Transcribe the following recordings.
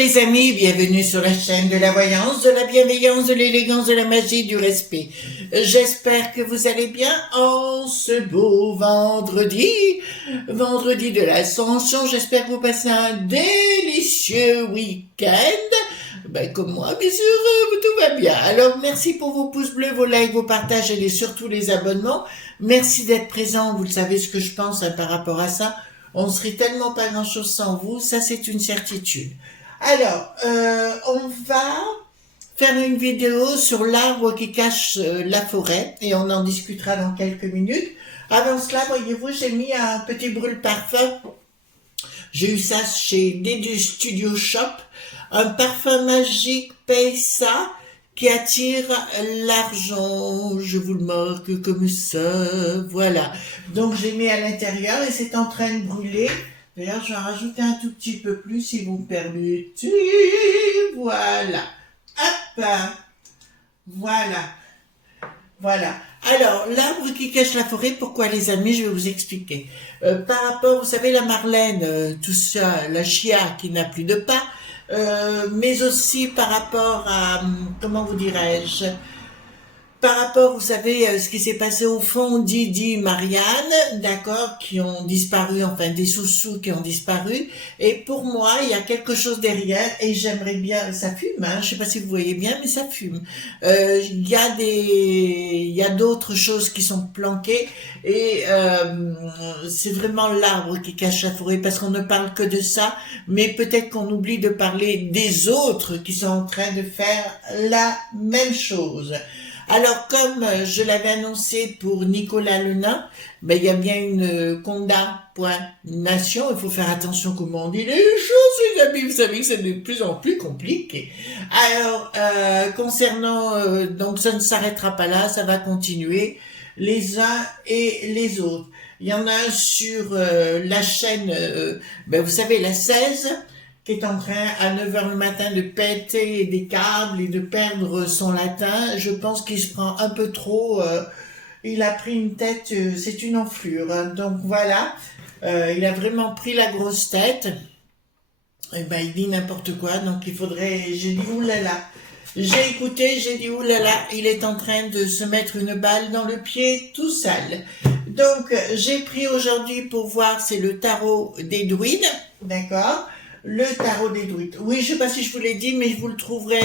les amis, bienvenue sur la chaîne de la voyance, de la bienveillance, de l'élégance, de la magie, du respect. J'espère que vous allez bien en ce beau vendredi de l'Ascension. J'espère que vous passez un délicieux week-end. Comme moi, bien sûr, tout va bien. Alors, merci pour vos pouces bleus, vos likes, vos partages et surtout les abonnements. Merci d'être présent. Vous le savez ce que je pense par rapport à ça. On ne serait tellement pas grand-chose sans vous. Ça, c'est une certitude. Alors, on va faire une vidéo sur l'arbre qui cache la forêt et on en discutera dans quelques minutes. Avant cela, voyez-vous, j'ai mis un petit brûle-parfum. J'ai eu ça chez Dedu Studio Shop. Un parfum magique Paysa qui attire l'argent. Je vous le marque comme ça. Voilà. Donc, j'ai mis à l'intérieur et c'est en train de brûler. D'ailleurs, je vais en rajouter un tout petit peu plus si vous me permettez. Voilà. Hop. Voilà. Voilà. Alors, l'arbre qui cache la forêt, pourquoi les amis, je vais vous expliquer. Par rapport, vous savez, la marlène, tout ça, la chia qui n'a plus de pas, mais aussi par rapport à, comment vous dirais-je, par rapport, vous savez, ce qui s'est passé au fond, Didi, Marianne, d'accord, qui ont disparu, enfin des sous-sous qui ont disparu, et pour moi, il y a quelque chose derrière, et j'aimerais bien, ça fume, hein, je sais pas si vous voyez bien, mais ça fume. Il y a d'autres choses qui sont planquées, et c'est vraiment l'arbre qui cache la forêt, parce qu'on ne parle que de ça, mais peut-être qu'on oublie de parler des autres qui sont en train de faire la même chose. Alors, comme je l'avais annoncé pour Nicolas Lenain, il y a bien une condamnation. Il faut faire attention comment on dit les choses, les amis. Vous savez que c'est de plus en plus compliqué. Alors, concernant, donc ça ne s'arrêtera pas là, ça va continuer les uns et les autres. Il y en a un sur la chaîne, vous savez, la 16, qui est en train à 9h le matin de péter des câbles et de perdre son latin. Je pense qu'il se prend un peu trop, il a pris une tête, c'est une enflure, hein. Donc voilà, il a vraiment pris la grosse tête, et il dit n'importe quoi, donc il faudrait, j'ai dit oulala, j'ai écouté, j'ai dit oulala, il est en train de se mettre une balle dans le pied tout sale. Donc j'ai pris aujourd'hui pour voir, c'est le tarot des druides, d'accord? Le tarot des druides. Oui, je sais pas si je vous l'ai dit, mais je vous le trouverai,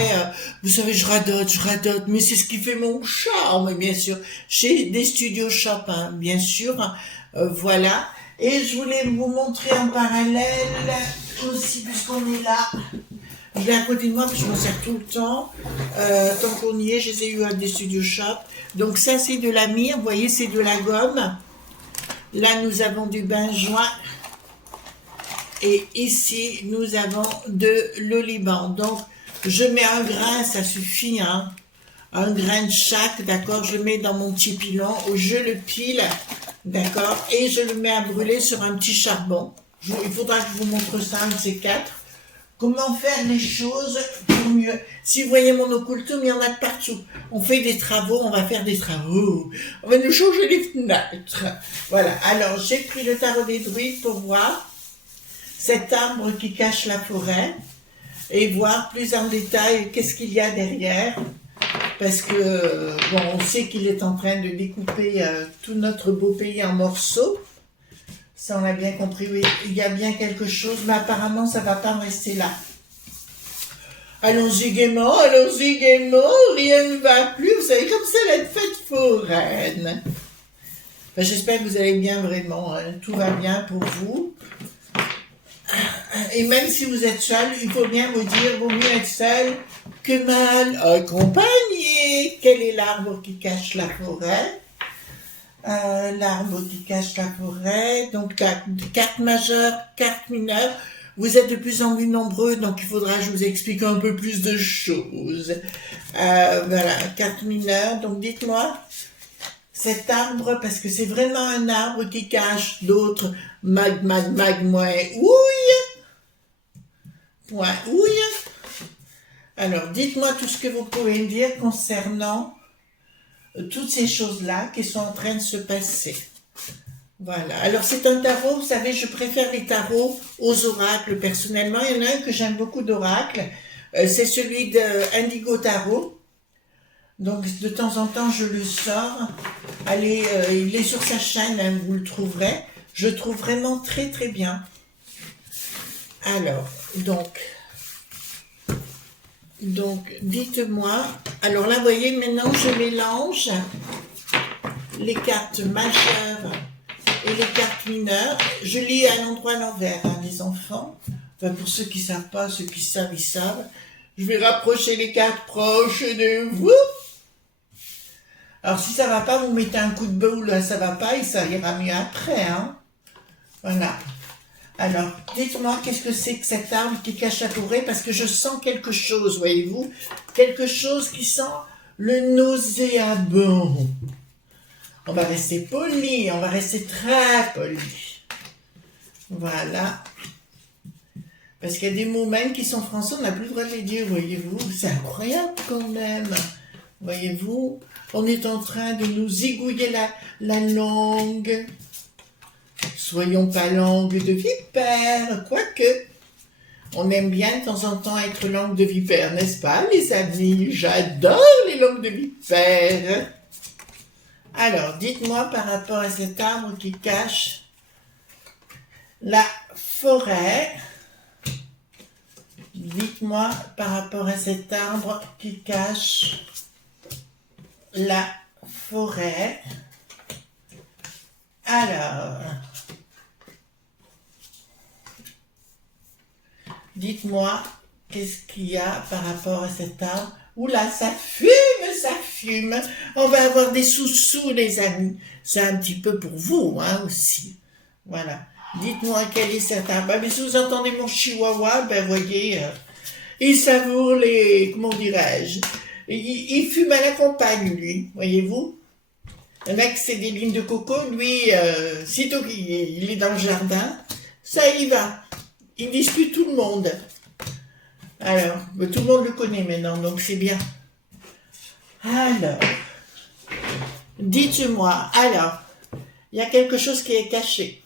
vous savez, je radote, mais c'est ce qui fait mon charme, bien sûr, chez des studios shop, hein, bien sûr, voilà. Et je voulais vous montrer en parallèle, aussi, puisqu'on est là, je l'ai à côté de moi, parce que je m'en sers tout le temps, tant qu'on y est, je les ai eu à des studios shop. Donc ça, c'est de la myrrhe, vous voyez, c'est de la gomme. Là, nous avons du benjoin. Et ici, nous avons de l'oliban. Donc, je mets un grain, ça suffit, hein. Un grain de chaque, d'accord. Je le mets dans mon petit pilon, je le pile, d'accord. Et je le mets à brûler sur un petit charbon. Il faudra que je vous montre ça, un de ces quatre. Comment faire les choses pour mieux. Si vous voyez mon occultum, il y en a de partout. On fait des travaux, on va faire des travaux. On va nous changer les fenêtres. Voilà. Alors, j'ai pris le tarot des druides pour voir cet arbre qui cache la forêt et voir plus en détail qu'est-ce qu'il y a derrière, parce que on sait qu'il est en train de découper tout notre beau pays en morceaux. Ça, on a bien compris. Oui, il y a bien quelque chose, mais apparemment ça va pas me rester là. Allons-y gaiement, rien ne va plus. Vous savez, comme c'est la fête foraine. J'espère que vous allez bien vraiment, hein. Tout va bien pour vous. Et même si vous êtes seul, il faut bien vous dire, vaut mieux être seul que mal accompagné. Quel est l'arbre qui cache la forêt? L'arbre qui cache la forêt, donc carte majeure, carte mineure. Vous êtes de plus en plus nombreux, donc il faudra que je vous explique un peu plus de choses. Voilà, carte mineure, donc dites-moi, cet arbre, parce que c'est vraiment un arbre qui cache d'autres mag, moins ouille. Point ouille. Alors, dites-moi tout ce que vous pouvez me dire concernant toutes ces choses-là qui sont en train de se passer. Voilà. Alors, c'est un tarot, vous savez, je préfère les tarots aux oracles, personnellement. Il y en a un que j'aime beaucoup d'oracles. C'est celui de Indigo Tarot. Donc, de temps en temps, je le sors. Allez, il est sur sa chaîne, hein, vous le trouverez. Je trouve vraiment très, très bien. Alors, donc dites-moi. Alors là, vous voyez, maintenant, je mélange les cartes majeures et les cartes mineures. Je lis à l'endroit à l'envers, hein, les enfants. Enfin, pour ceux qui ne savent pas, ceux qui savent, ils savent. Je vais rapprocher les cartes proches de vous. Alors, si ça va pas, vous mettez un coup de boule, là, ça va pas, et ça ira mieux après, hein. Voilà. Alors, dites-moi, qu'est-ce que c'est que cet arbre qui cache la forêt? Parce que je sens quelque chose, voyez-vous. Quelque chose qui sent le nauséabond. On va rester poli, on va rester très poli. Voilà. Parce qu'il y a des mots même qui sont français, on n'a plus le droit de les dire, voyez-vous. C'est incroyable quand même. Voyez-vous, on est en train de nous zigouiller la langue. Soyons pas langue de vipère, quoique. On aime bien de temps en temps être langue de vipère, n'est-ce pas, les amis? J'adore les langues de vipère. Alors, dites-moi par rapport à cet arbre qui cache la forêt. Dites-moi par rapport à cet arbre qui cache la forêt. Alors, dites-moi qu'est-ce qu'il y a par rapport à cet arbre. Oula, ça fume, ça fume. On va avoir des sous-sous, les amis. C'est un petit peu pour vous, hein, aussi. Voilà. Dites-moi quel est cet arbre. Mais si vous entendez mon chihuahua, ben voyez, il savoure les, comment dirais-je, il fume à la campagne, lui, voyez-vous. Le mec, c'est des lignes de coco, lui, sitôt qu'il est dans le jardin, ça y va. Il dispute tout le monde. Alors, tout le monde le connaît maintenant, donc c'est bien. Alors, dites-moi, alors, il y a quelque chose qui est caché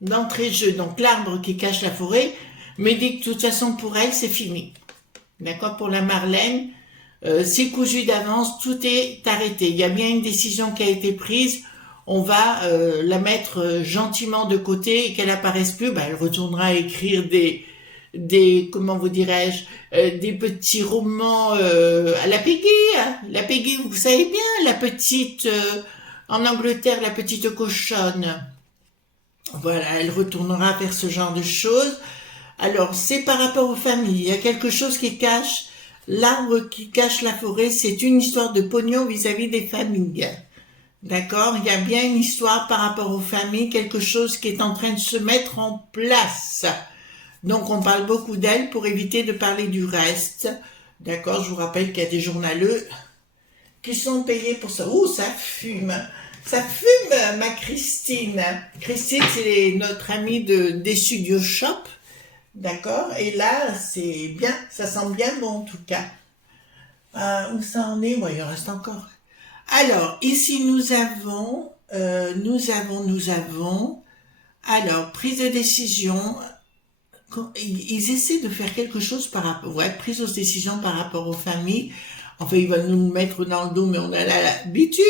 d'entrée de jeu. Donc, l'arbre qui cache la forêt, mais dit que de toute façon, pour elle, c'est fini. D'accord? Pour la Marlène, c'est cousu d'avance, tout est arrêté. Il y a bien une décision qui a été prise. On va la mettre gentiment de côté et qu'elle apparaisse plus. Ben, elle retournera à écrire des comment vous dirais-je, des petits romans à la Peggy. Hein. La Peggy, vous savez bien, la petite, en Angleterre, la petite cochonne. Voilà, elle retournera vers ce genre de choses. Alors, c'est par rapport aux familles. Il y a quelque chose qui cache, l'arbre qui cache la forêt, c'est une histoire de pognon vis-à-vis des familles. D'accord? Il y a bien une histoire par rapport aux familles, quelque chose qui est en train de se mettre en place. Donc, on parle beaucoup d'elle pour éviter de parler du reste. D'accord? Je vous rappelle qu'il y a des journaleux qui sont payés pour ça. Ouh, ça fume! Ça fume, ma Christine. Christine, c'est notre amie des Studio Shop. D'accord? Et là, c'est bien. Ça sent bien bon, en tout cas. Où ça en est? Ouais, il en reste encore. Alors, ici, nous avons... Alors, prise de décision. Ils essaient de faire quelque chose par rapport... Ouais, prise de décision par rapport aux familles. Enfin, ils vont nous mettre dans le dos, mais on a l'habitude.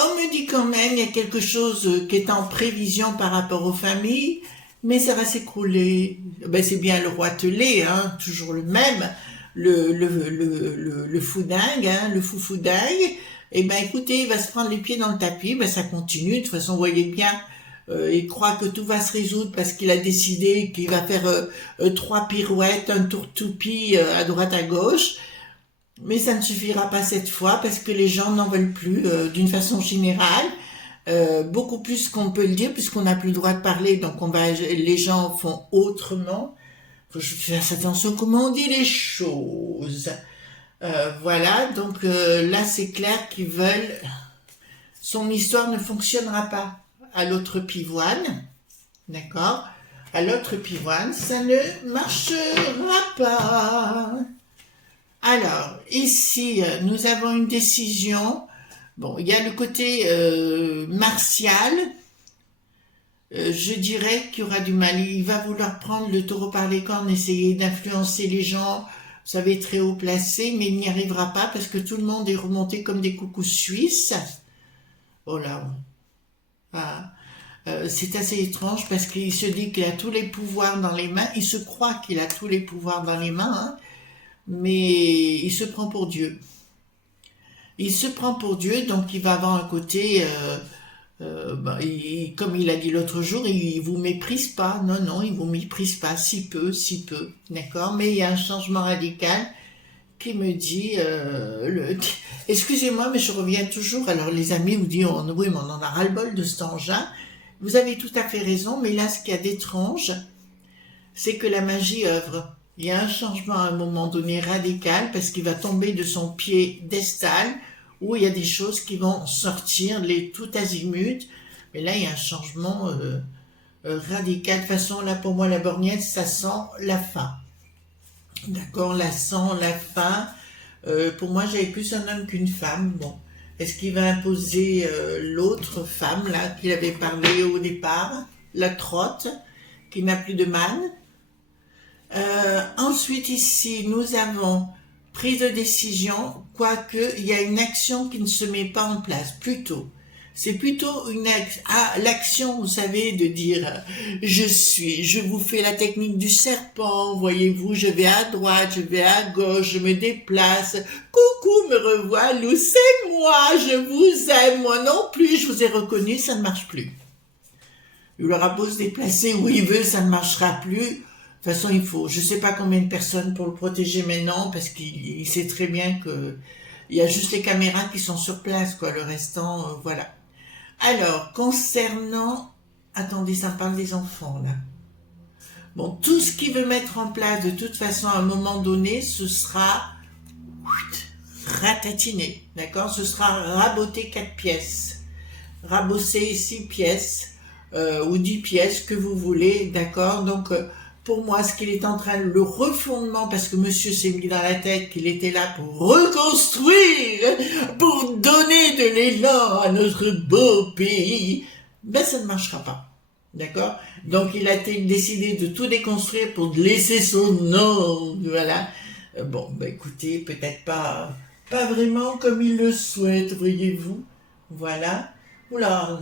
On me dit quand même, il y a quelque chose qui est en prévision par rapport aux familles, mais ça va s'écrouler. Ben, c'est bien le roi Telé, hein, toujours le même, le foudingue, hein, le foufoudingue. Eh ben, écoutez, il va se prendre les pieds dans le tapis, ben, ça continue. De toute façon, vous voyez bien, il croit que tout va se résoudre parce qu'il a décidé qu'il va faire 3 pirouettes, un tour toupie à droite à gauche. Mais ça ne suffira pas cette fois parce que les gens n'en veulent plus d'une façon générale, beaucoup plus qu'on peut le dire puisqu'on n'a plus le droit de parler, donc les gens font autrement. Faut que je fasse attention comment on dit les choses. Voilà, donc là c'est clair qu'ils veulent. Son histoire ne fonctionnera pas à l'autre pivoine, d'accord? À l'autre pivoine, ça ne marchera pas. Alors, ici, nous avons une décision. Bon, il y a le côté martial. je dirais qu'il y aura du mal. Il va vouloir prendre le taureau par les cornes, essayer d'influencer les gens, vous savez, très haut placés, mais il n'y arrivera pas parce que tout le monde est remonté comme des coucous suisses. Oh là, ah, c'est assez étrange parce qu'il se dit qu'il a tous les pouvoirs dans les mains. Il se croit qu'il a tous les pouvoirs dans les mains, hein, mais il se prend pour Dieu. Il se prend pour Dieu, donc il va avoir un côté, comme il a dit l'autre jour, il vous méprise pas. Non, non, il vous méprise pas, si peu, d'accord. Mais il y a un changement radical qui me dit, excusez-moi, mais je reviens toujours. Alors les amis vous disent, oh, oui, mais on en a ras-le-bol de cet engin. Vous avez tout à fait raison, mais là, ce qu'il y a d'étrange, c'est que la magie œuvre. Il y a un changement à un moment donné radical parce qu'il va tomber de son piédestal où il y a des choses qui vont sortir les tout azimut. Mais là, il y a un changement radical. De toute façon, là, pour moi, la borgnesse, ça sent la fin. D'accord, la sent la fin. Pour moi, j'avais plus un homme qu'une femme. Bon, est-ce qu'il va imposer l'autre femme, là, qu'il avait parlé au départ, la trotte, qui n'a plus de manne? Ensuite, ici, nous avons prise de décision, quoique il y a une action qui ne se met pas en place, plutôt. C'est plutôt l'action, vous savez, de dire je vous fais la technique du serpent, voyez-vous, je vais à droite, je vais à gauche, je me déplace, coucou, me revoilà, c'est moi, je vous aime, moi non plus, je vous ai reconnu, ça ne marche plus. Il aura beau se déplacer où il veut, ça ne marchera plus. De toute façon, il faut, je ne sais pas combien de personnes pour le protéger maintenant, parce qu'il sait très bien que il y a juste les caméras qui sont sur place, quoi. Le restant, voilà. Alors, concernant, attendez, ça me parle des enfants, là. Bon, tout ce qu'il veut mettre en place, de toute façon, à un moment donné, ce sera ratatiné, d'accord? Ce sera raboté 4 pièces, rabossé 6 pièces, ou 10 pièces, que vous voulez, d'accord? Donc, pour moi, ce qu'il est en train, le refondement, parce que monsieur s'est mis dans la tête qu'il était là pour reconstruire, pour donner de l'élan à notre beau pays, ben ça ne marchera pas. D'accord? Donc il a décidé de tout déconstruire pour laisser son nom, voilà. Bon, ben écoutez, peut-être pas vraiment comme il le souhaite, voyez-vous. Voilà. Oula,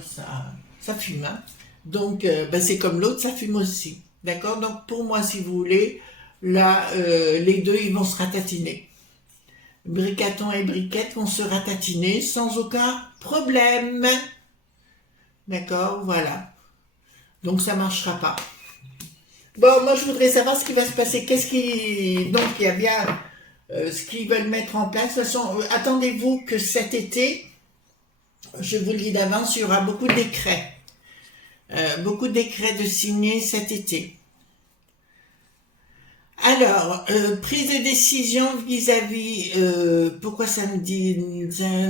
ça fume, hein. Donc, ben c'est comme l'autre, ça fume aussi. D'accord? Donc, pour moi, si vous voulez, là, les deux, ils vont se ratatiner. Bricaton et Briquette vont se ratatiner sans aucun problème. D'accord? Voilà. Donc, ça marchera pas. Bon, moi, je voudrais savoir ce qui va se passer. Donc, il y a bien ce qu'ils veulent mettre en place. De toute façon, attendez-vous que cet été, je vous le dis d'avance, il y aura beaucoup de décrets. Beaucoup de décrets de signer cet été. Alors, prise de décision vis-à-vis, pourquoi ça me dit,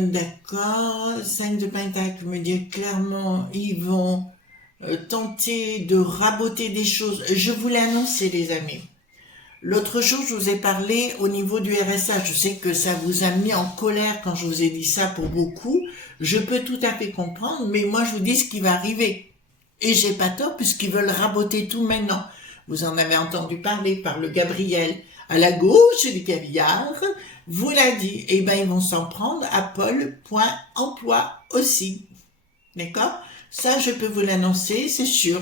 d'accord, 5 de Pentacle me dit clairement, ils vont tenter de raboter des choses. Je vous l'ai annoncé, les amis. L'autre jour, je vous ai parlé au niveau du RSA. Je sais que ça vous a mis en colère quand je vous ai dit ça pour beaucoup. Je peux tout à fait comprendre, mais moi, je vous dis ce qui va arriver. Et j'ai pas tort puisqu'ils veulent raboter tout maintenant. Vous en avez entendu parler par le Gabriel à la gauche du caviar. Vous l'a dit. Eh ben, ils vont s'en prendre à Pôle.emploi aussi. D'accord? Ça, je peux vous l'annoncer, c'est sûr.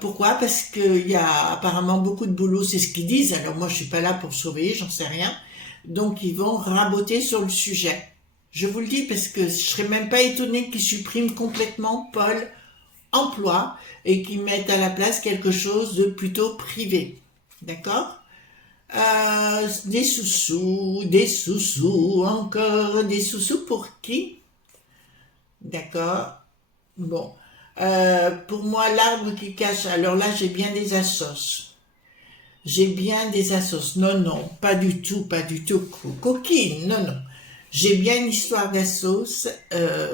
Pourquoi? Parce qu'il y a apparemment beaucoup de boulot, c'est ce qu'ils disent. Alors moi, je suis pas là pour surveiller, j'en sais rien. Donc, ils vont raboter sur le sujet. Je vous le dis parce que je serais même pas étonnée qu'ils suppriment complètement Pôle emploi et qu'ils mettent à la place quelque chose de plutôt privé. D'accord? Des sous-sous, encore des sous-sous pour qui? D'accord? Bon. Pour moi, l'arbre qui cache, alors là, j'ai bien des assos. J'ai bien des assos. Non, non, pas du tout. Coquine, non, non. J'ai bien une histoire d'assos,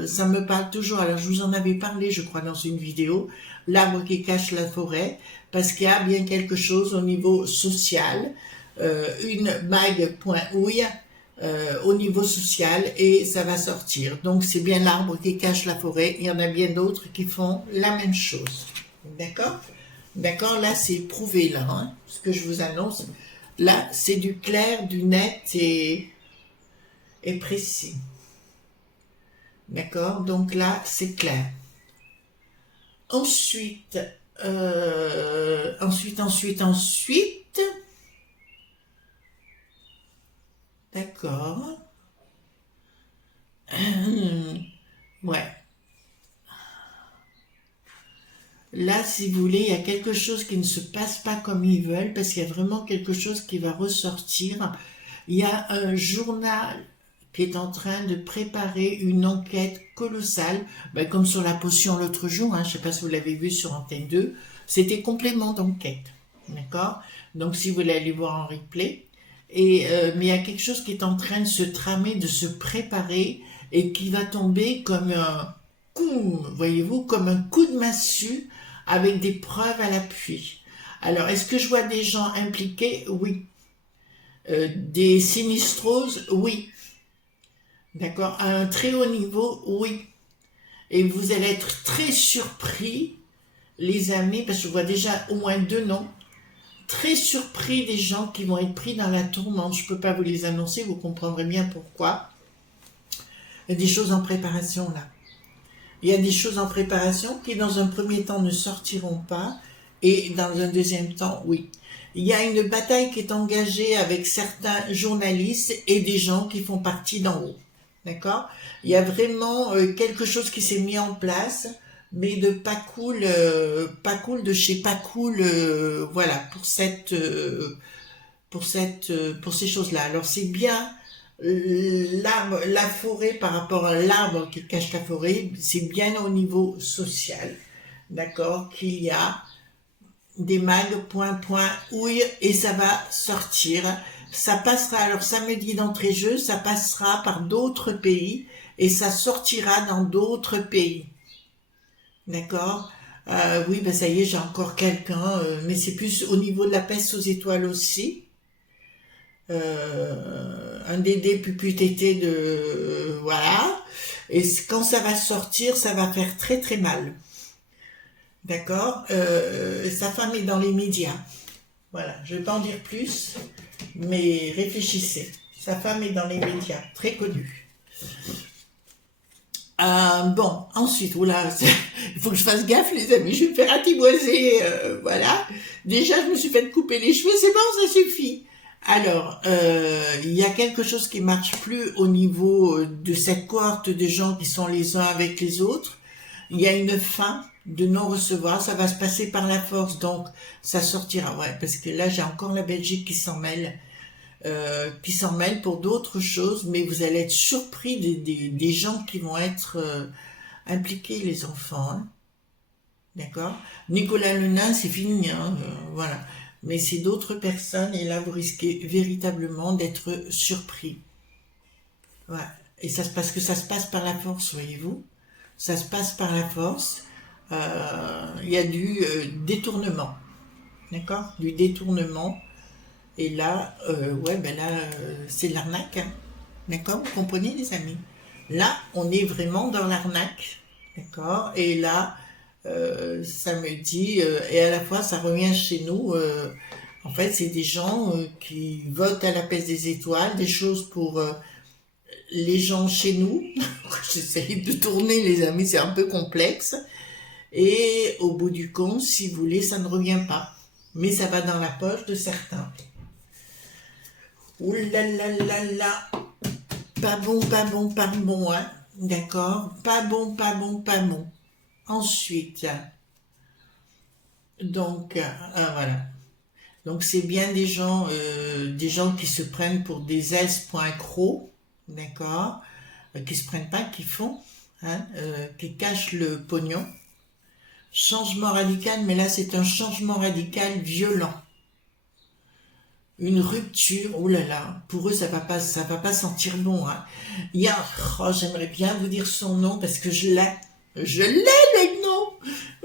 ça me parle toujours, alors je vous en avais parlé, je crois, dans une vidéo, l'arbre qui cache la forêt, parce qu'il y a bien quelque chose au niveau social, une bague.ouille au niveau social, et ça va sortir. Donc c'est bien l'arbre qui cache la forêt, il y en a bien d'autres qui font la même chose. D'accord? D'accord, là c'est prouvé là, hein, ce que je vous annonce. Là, c'est du clair, du net et précis. D'accord? Donc là, c'est clair. Ensuite, ensuite. D'accord. Ouais. Là, si vous voulez, il y a quelque chose qui ne se passe pas comme ils veulent, parce qu'il y a vraiment quelque chose qui va ressortir. Il y a un journal qui est en train de préparer une enquête colossale, ben, comme sur la potion l'autre jour, hein, je ne sais pas si vous l'avez vu sur Antenne 2, c'était complément d'enquête, d'accord? Donc si vous voulez aller voir en replay, mais il y a quelque chose qui est en train de se tramer, de se préparer, et qui va tomber comme un coup, voyez-vous, comme un coup de massue, avec des preuves à l'appui. Alors, est-ce que je vois des gens impliqués? Oui. Des sinistroses? Oui. D'accord? À un très haut niveau? Oui. Et vous allez être très surpris, les amis, parce que je vois déjà au moins 2 noms, très surpris des gens qui vont être pris dans la tourmente. Je ne peux pas vous les annoncer, vous comprendrez bien pourquoi. Il y a des choses en préparation là. Il y a des choses en préparation qui, dans un premier temps, ne sortiront pas, et dans un deuxième temps, oui. Il y a une bataille qui est engagée avec certains journalistes et des gens qui font partie d'en haut. D'accord? Il y a vraiment quelque chose qui s'est mis en place, mais de pas cool de chez pas cool, voilà, pour ces choses-là. Alors c'est bien l'arbre, la forêt par rapport à l'arbre qui cache la forêt, c'est bien au niveau social, d'accord, qu'il y a des mags, ouille, et ça va sortir. Ça passera, alors samedi d'entrée-jeu, ça passera par d'autres pays, et ça sortira dans d'autres pays. D'accord? Oui, ben ça y est, j'ai encore quelqu'un, mais c'est plus au niveau de la peste aux étoiles aussi. Un Dédé puputété de voilà, et quand ça va sortir ça va faire très très mal, d'accord. Sa femme est dans les médias, voilà, je vais pas en dire plus, mais réfléchissez, sa femme est dans les médias, très connue. Bon, ensuite, oula, il faut que je fasse gaffe, les amis, je vais me faire atiboiser, voilà. Déjà, je me suis fait couper les cheveux, c'est bon, ça suffit. Alors, il y a quelque chose qui marche plus au niveau de cette cohorte de gens qui sont les uns avec les autres. Il y a une fin de non-recevoir, ça va se passer par la force, donc ça sortira, ouais, parce que là, j'ai encore la Belgique qui s'en mêle pour d'autres choses, mais vous allez être surpris des gens qui vont être impliqués, les enfants, hein. D'accord? Nicolas Lenain, c'est fini, hein, voilà. Mais c'est d'autres personnes, et là, vous risquez véritablement d'être surpris. Ouais. Et ça se passe que ça se passe par la force, voyez-vous? Ça se passe par la force. Il y a du détournement. D'accord? Du détournement. Et là, ouais, ben là, c'est de l'arnaque, hein. D'accord? Vous comprenez, les amis? Là, on est vraiment dans l'arnaque. D'accord? Et là, ça me dit, et à la fois ça revient chez nous, en fait c'est des gens qui votent à la peste des étoiles, des choses pour les gens chez nous. J'essaie de tourner, les amis, c'est un peu complexe, et au bout du compte, si vous voulez, ça ne revient pas, mais ça va dans la poche de certains. Ouh là là là là, pas bon, pas bon, pas bon, hein, d'accord, pas bon, pas bon, pas bon. Ensuite, donc, voilà. Donc c'est bien des gens qui se prennent pour des S.cro, d'accord, qui se prennent pas, qui font, hein, qui cachent le pognon. Changement radical, mais là c'est un changement radical violent. Une rupture, oh là là, pour eux ça va pas sentir bon, hein. Il y a, oh, j'aimerais bien vous dire son nom parce que je l'ai le nom,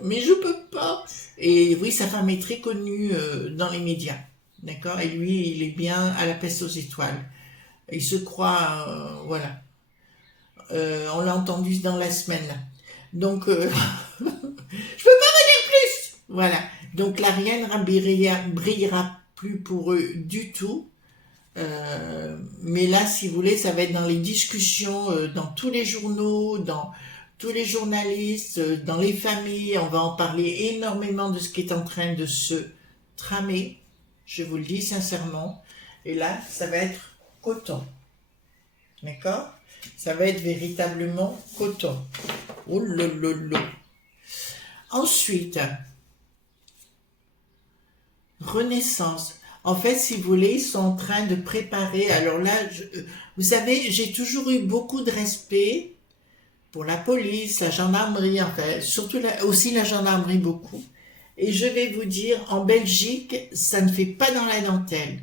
mais je peux pas. Et oui, sa femme est très connue dans les médias, d'accord. Et lui, il est bien à la peste aux étoiles. Il se croit, voilà. On l'a entendu dans la semaine là. Donc, je peux pas vous dire plus. Voilà. Donc l'Ariane brillera plus pour eux du tout. Mais là, si vous voulez, ça va être dans les discussions, dans tous les journaux, dans tous les journalistes, dans les familles. On va en parler énormément de ce qui est en train de se tramer. Je vous le dis sincèrement. Et là, ça va être coton. D'accord? Ça va être véritablement coton. Oh là là là. Ensuite, Renaissance. En fait, si vous voulez, ils sont en train de préparer. Alors là, vous savez, j'ai toujours eu beaucoup de respect pour la police, la gendarmerie, enfin, surtout aussi la gendarmerie beaucoup. Et je vais vous dire, en Belgique, ça ne fait pas dans la dentelle.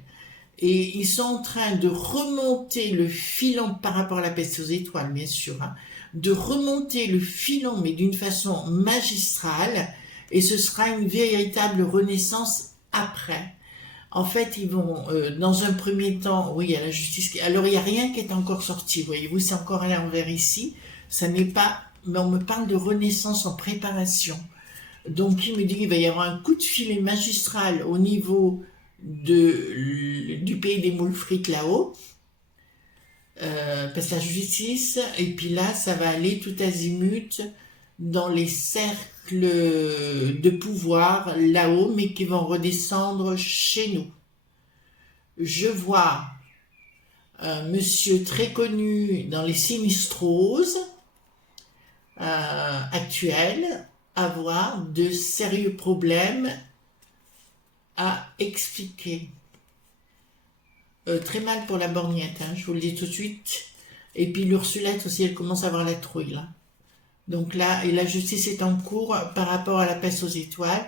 Et ils sont en train de remonter le filon par rapport à la peste aux étoiles, bien sûr, hein, de remonter le filon, mais d'une façon magistrale. Et ce sera une véritable renaissance après. En fait, ils vont, dans un premier temps, oui, à la justice. Alors, il n'y a rien qui est encore sorti, voyez-vous, c'est encore à l'envers ici. Ça n'est pas, mais on me parle de renaissance en préparation. Donc, il me dit qu'il va y avoir un coup de filet magistral au niveau du pays des moules frites là-haut, parce que la justice, et puis là, ça va aller tout azimut dans les cercles de pouvoir là-haut, mais qui vont redescendre chez nous. Je vois un monsieur très connu dans les sinistroses actuels avoir de sérieux problèmes à expliquer. Très mal pour la borgnette, hein, je vous le dis tout de suite. Et puis l'Ursulette aussi, elle commence à avoir la trouille là. Donc là, et la justice est en cours par rapport à la peste aux étoiles.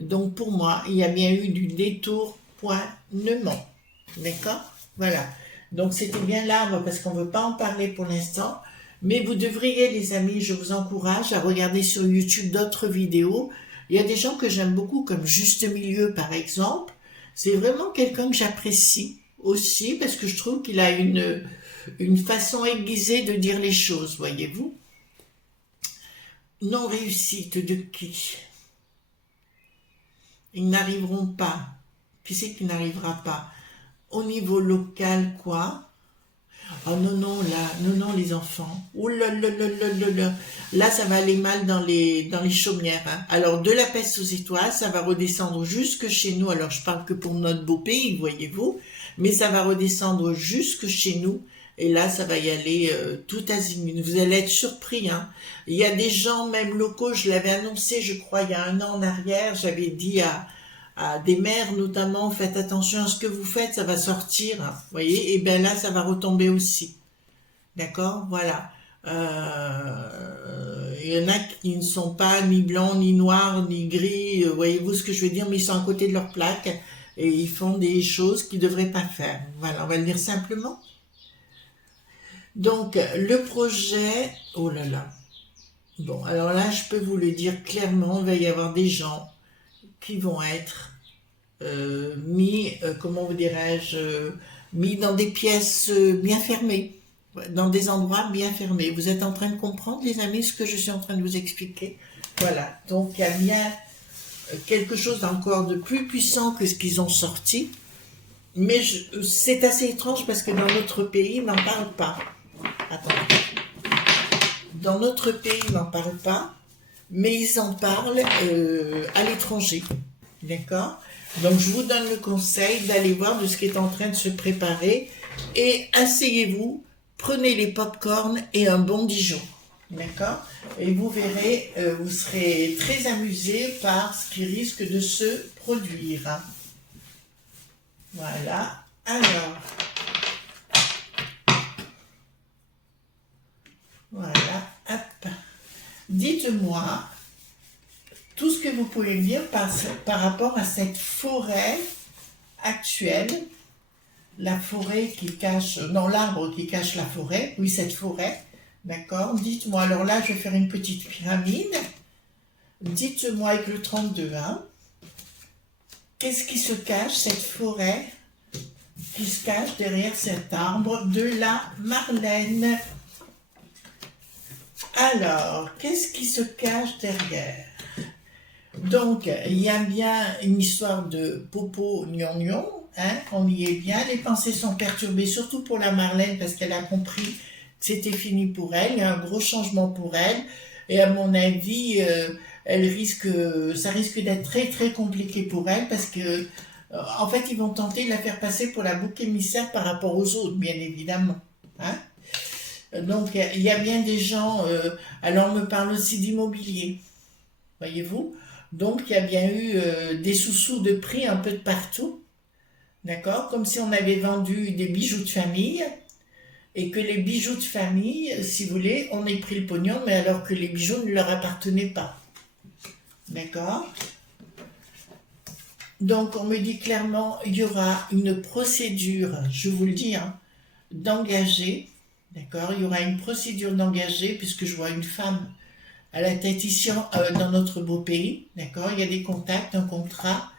Donc pour moi, il y a bien eu du détournement. D'accord? Voilà. Donc c'était bien l'arbre parce qu'on ne veut pas en parler pour l'instant. Mais vous devriez, les amis, je vous encourage à regarder sur YouTube d'autres vidéos. Il y a des gens que j'aime beaucoup, comme Juste Milieu par exemple. C'est vraiment quelqu'un que j'apprécie aussi parce que je trouve qu'il a une façon aiguisée de dire les choses, voyez-vous. Non-réussite de qui? Ils n'arriveront pas. Qui c'est qui n'arrivera pas? Au niveau local, quoi? Oh non, non, là, non, non, les enfants. Oh là là là là là là. Là, ça va aller mal dans les chaumières, hein. Alors, de la peste aux étoiles, ça va redescendre jusque chez nous. Alors, je parle que pour notre beau pays, voyez-vous. Mais ça va redescendre jusque chez nous. Et là, ça va y aller tout azimut. Vous allez être surpris, hein. Il y a des gens, même locaux, je l'avais annoncé, je crois, il y a 1 an en arrière, j'avais dit à des mères notamment, faites attention à ce que vous faites, ça va sortir, hein, vous voyez, et bien là, ça va retomber aussi. D'accord? Voilà. Il y en a qui ne sont pas ni blancs, ni noirs, ni gris, voyez-vous ce que je veux dire, mais ils sont à côté de leur plaque et ils font des choses qu'ils ne devraient pas faire. Voilà, on va le dire simplement. Donc, le projet, oh là là. Bon, alors là, je peux vous le dire clairement, il va y avoir des gens qui vont être mis, comment vous dirais-je, mis dans des pièces bien fermées, dans des endroits bien fermés. Vous êtes en train de comprendre, les amis, ce que je suis en train de vous expliquer? Voilà, donc il y a bien quelque chose d'encore de plus puissant que ce qu'ils ont sorti, mais c'est assez étrange parce que dans notre pays, ils n'en parlent pas. Attendez. Dans notre pays, ils n'en parlent pas, mais ils en parlent à l'étranger. D'accord? Donc, je vous donne le conseil d'aller voir de ce qui est en train de se préparer et asseyez-vous, prenez les pop-corn et un bon Dijon. D'accord? Et vous verrez, vous serez très amusés par ce qui risque de se produire. Voilà. Alors, voilà. Hop. Dites-moi tout ce que vous pouvez me dire par rapport à cette forêt actuelle, la forêt qui cache, non, l'arbre qui cache la forêt, oui, cette forêt, d'accord? Dites-moi, alors là, je vais faire une petite pyramide. Dites-moi avec le 32, hein, qu'est-ce qui se cache, cette forêt qui se cache derrière cet arbre de la Marlène? Alors, qu'est-ce qui se cache derrière? Donc, il y a bien une histoire de popo gnon, hein, on y est bien. Les pensées sont perturbées, surtout pour la Marlène, parce qu'elle a compris que c'était fini pour elle. Il y a un gros changement pour elle. Et à mon avis, ça risque d'être très très compliqué pour elle, parce que, en fait, ils vont tenter de la faire passer pour la bouc émissaire par rapport aux autres, bien évidemment. Hein. Donc, il y a bien des gens. Alors, on me parle aussi d'immobilier, voyez-vous. Donc, il y a bien eu des sous-sous de prix un peu de partout, d'accord? Comme si on avait vendu des bijoux de famille et que les bijoux de famille, si vous voulez, on ait pris le pognon, mais alors que les bijoux ne leur appartenaient pas, d'accord? Donc, on me dit clairement, il y aura une procédure, je vous le dis, hein, d'engager, d'accord? Il y aura une procédure d'engager, puisque je vois une femme à la tête ici dans notre beau pays, d'accord? Il y a des contacts, un contrat,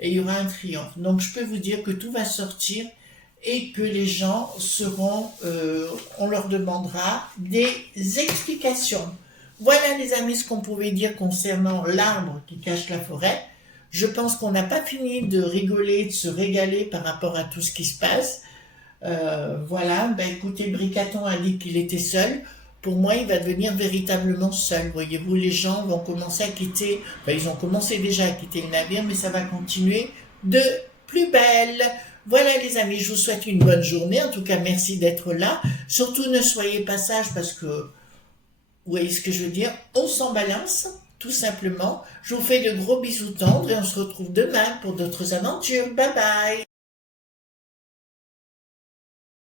et il y aura un triomphe. Donc je peux vous dire que tout va sortir et que les gens on leur demandera des explications. Voilà les amis ce qu'on pouvait dire concernant l'arbre qui cache la forêt. Je pense qu'on n'a pas fini de rigoler, de se régaler par rapport à tout ce qui se passe. Voilà, ben écoutez, Bricaton a dit qu'il était seul. Pour moi, il va devenir véritablement seul. Voyez-vous, les gens vont commencer à quitter, enfin, ils ont commencé déjà à quitter le navire, mais ça va continuer de plus belle. Voilà les amis, je vous souhaite une bonne journée. En tout cas, merci d'être là. Surtout, ne soyez pas sages parce que, vous voyez ce que je veux dire, on s'en balance, tout simplement. Je vous fais de gros bisous tendres et on se retrouve demain pour d'autres aventures. Bye bye.